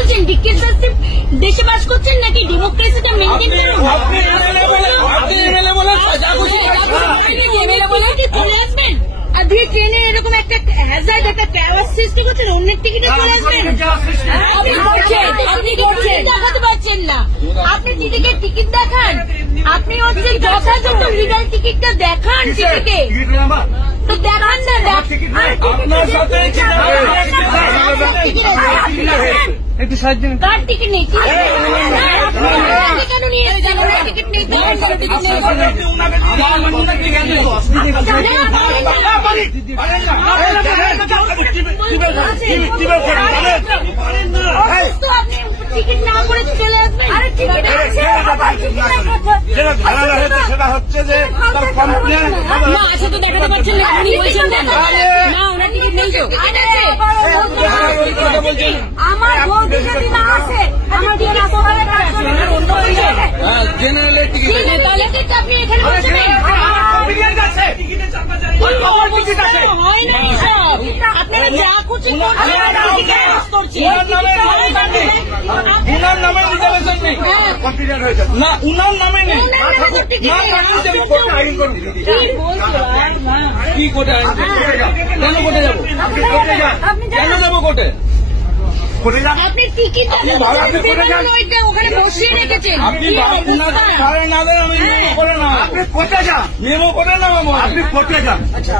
বলছেন? ডিক্টেটরশিপ দেশে বাস করছেন নাকি ডেমোক্রেসিটা মেইনটেইন করুন? আপনি এমএলএ বলে চলে আসবেন আর দুই ট্রেনে এরকম একটা হ্যাজার্ড একটা ক্যাওয়াস সৃষ্টি করছেন, অন্যের টিকিটে চলে আসবেন। আপনি দেখাতে পারছেন না, আপনি টিটিকে টিকিট দেখান, আপনি হচ্ছে যথাযথ লিগাল টিকিটটা দেখান টিটিকে, তো দেখান না। একটু সাহায্য কার টিকিট নেই কেন নিয়ে এসেছেন? টিকিট নেই টিকিট না করে চলে আসবেন। সেটা হচ্ছে যে না আচ্ছা তো দেখাতে পারছেন না, আপনি বলছেন না ওনার টিকিট নেই তো। আমার বৌদি যদি না আসে আমার জেনারেলের টিকিট তাহলে টিকিট আপনি এখানে বসবেন। হয় না সব, আপনারা যা করছেন উনার নামে রিজার্ভেশন নেই না, উনার নামে নেই। কি কোর্টে আইন কেন কোর্টে যাবো? কেন যাবো কোর্টে? আপনি টিকিট ওখানে বসিয়ে রেখেছেন। আপনি না দেন আমি মেমো করে না, আপনি কোর্টে যান, মেমো করে না আপনি কোর্টে যান। আচ্ছা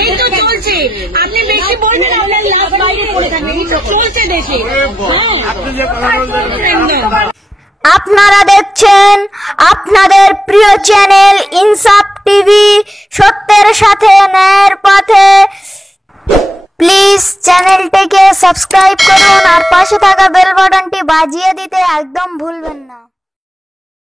এই তো চলছে, আপনি বেশি বলবেন আপনার লাভ বাইরে পড়ে থাকবে, এই তো চলছে দেশে। আপনারা দেখছেন আপনাদের প্রিয় চ্যানেল ইনসাফ টিভি, সত্যের সাথে ন্যায়ের পথে। প্লিজ চ্যানেলটিকে সাবস্ক্রাইব করুন আর পাশে থাকা বেল বাটনটি বাজিয়ে দিতে একদম ভুলবেন না।